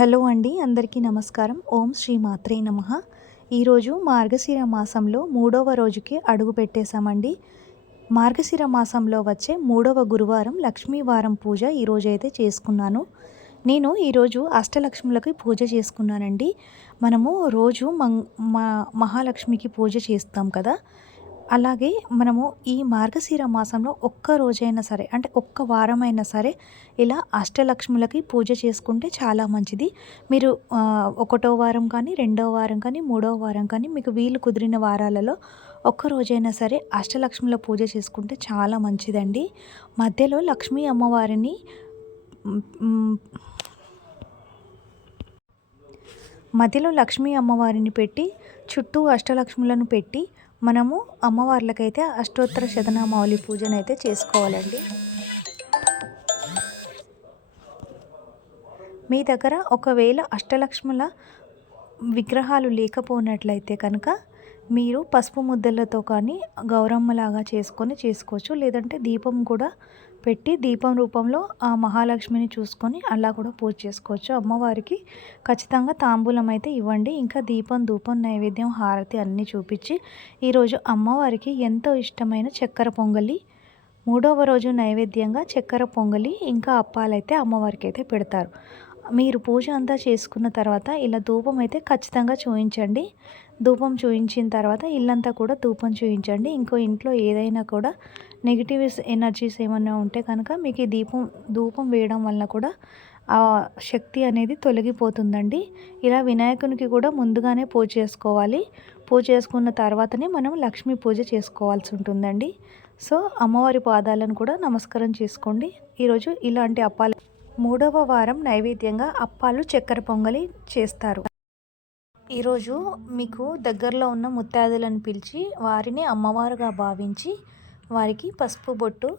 Hello అండి అందరికీ నమస్కారం. ఓం శ్రీ మాత్రే నమ. ఈరోజు మార్గశిర మాసంలో మూడవ రోజుకి అడుగు పెట్టేశామండి. మార్గశిర మాసంలో వచ్చే మూడవ గురువారం లక్ష్మీవారం పూజ ఈరోజు అయితే చేసుకున్నాను. నేను ఈరోజు అష్టలక్ష్ములకి పూజ చేసుకున్నానండి. మనము రోజు మహాలక్ష్మికి పూజ చేస్తాం కదా. అలాగే మనము ఈ మార్గశీర మాసంలో ఒక్క రోజైనా సరే అంటే ఒక్క వారమైనా సరే ఇలా అష్టలక్ష్ములకి పూజ చేసుకుంటే చాలా మంచిది. మీరు ఒకటో వారం కానీ రెండో వారం కానీ మూడో వారం కానీ మీకు వీలు కుదిరిన వారాలలో ఒక్క రోజైనా సరే అష్టలక్ష్ముల పూజ చేసుకుంటే చాలా మంచిదండి. మధ్యలో లక్ష్మీ అమ్మవారిని మధ్యలో లక్ష్మీ అమ్మవారిని పెట్టి చుట్టూ అష్టలక్ష్ములను పెట్టి మనము అమ్మవార్లకైతే అష్టోత్తర శతనామావళి పూజను అయితే చేసుకోవాలండి. మీ దగ్గర ఒకవేళ అష్టలక్ష్ముల విగ్రహాలు లేకపోయినట్లయితే కనుక మీరు పసుపు ముద్దలతో కానీ గౌరమ్మలాగా చేసుకొని చేసుకోవచ్చు. లేదంటే దీపం కూడా పెట్టి దీపం రూపంలో ఆ మహాలక్ష్మిని చూసుకొని అలా కూడా పూజ చేసుకోవచ్చు. అమ్మవారికి ఖచ్చితంగా తాంబూలం అయితే ఇవ్వండి. ఇంకా దీపం ధూపం నైవేద్యం హారతి అన్నీ చూపించి ఈరోజు అమ్మవారికి ఎంతో ఇష్టమైన చక్కెర పొంగలి మూడవ రోజు నైవేద్యంగా చక్కెర పొంగలి ఇంకా అప్పాలైతే అమ్మవారికి అయితే పెడతారు. మీరు పూజ అంతా చేసుకున్న తర్వాత ఇలా ధూపం అయితే ఖచ్చితంగా చూయించండి. ధూపం చూయించిన తర్వాత ఇల్లంతా కూడా ధూపం చూయించండి. ఇంకో ఇంట్లో ఏదైనా కూడా నెగిటివ్ ఎనర్జీస్ ఏమైనా ఉంటే కనుక మీకు ఈ దీపం ధూపం వేయడం వలన కూడా ఆ శక్తి అనేది తొలగిపోతుందండి. ఇలా వినాయకునికి కూడా ముందుగానే పూజ చేసుకోవాలి. పూజ చేసుకున్న తర్వాతనే మనం లక్ష్మీ పూజ చేసుకోవాల్సి ఉంటుందండి. సో అమ్మవారి పాదాలను కూడా నమస్కారం చేసుకోండి. ఈరోజు ఇలాంటి అప్పాలు మూడవ వారం నైవేద్యంగా అప్పాలు చక్కెర పొంగలి చేస్తారు. ఈరోజు మీకు దగ్గరలో ఉన్న ముత్యాదులను పిలిచి వారిని అమ్మవారుగా భావించి వారికి పసుపు బొట్టు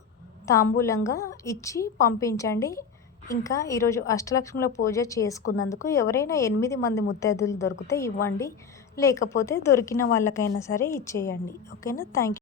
తాంబూలంగా ఇచ్చి పంపించండి. ఇంకా ఈరోజు అష్టలక్ష్ముల పూజ చేసుకున్నందుకు ఎవరైనా ఎనిమిది మంది ముత్యాదులు దొరికితే ఇవ్వండి. లేకపోతే దొరికిన వాళ్ళకైనా సరే ఇచ్చేయండి. ఓకేనా? Thank you